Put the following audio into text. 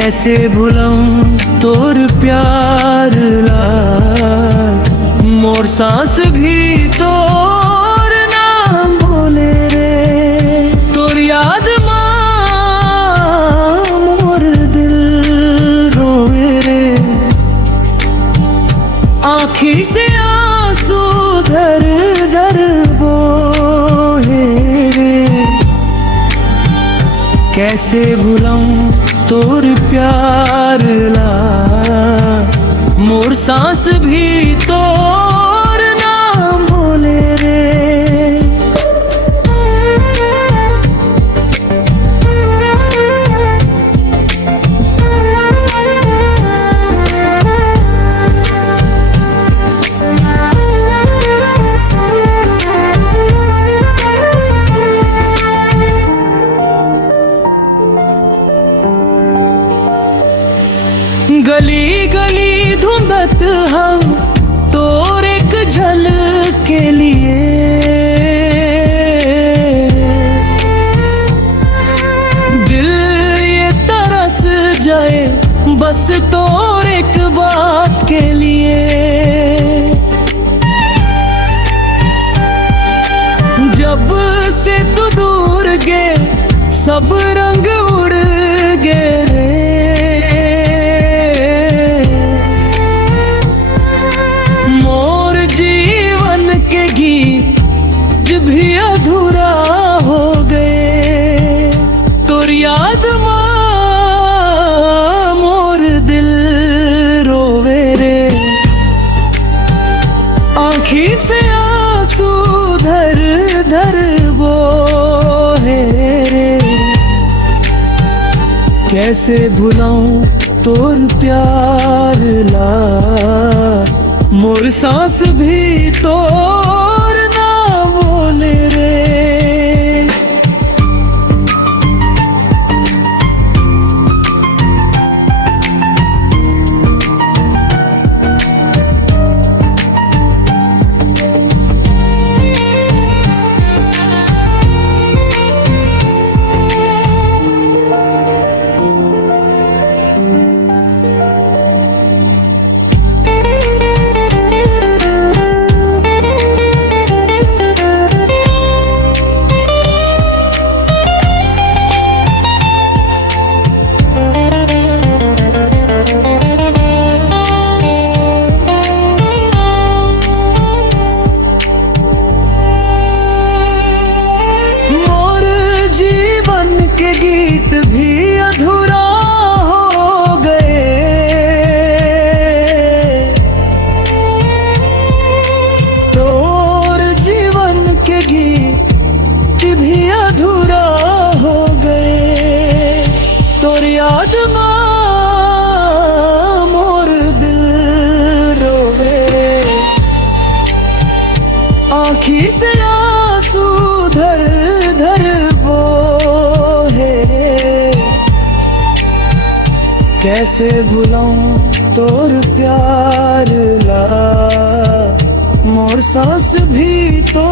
कैसे भूलूं तोर प्यार ला, मोर सांस भी तोर नाम बोले रे। तोर याद मां मोर दिल रोए रे, आँखी से आंसू धर धर बोहे रे। कैसे भूलूं तोर प्यार ला, मोर सांस भी तोर नाम बोले रे। गली गली ढूंढत हम तोर एक झलक के लिए, दिल ये तरस जाए बस तोर एक बात के लिए। जब से तू दूर गे सब रंग उड़ गए, भी अधूरा हो गए। तोर याद मां मोर दिल रोवे रे, आँखी से आंसू धर धर बोहे रे। कैसे भुलाऊं तोर प्यार ला, मोर सांस भी तोर नाम बोले रे। के गीत भी अधूरा हो गए, तोर जीवन के गीत भी अधूरा हो गए। तोर याद मां मोर दिल रोवे, आँखी से आंसू धर धर कैसे भुलाऊं तोर प्यार ला, मोर सांस भी तो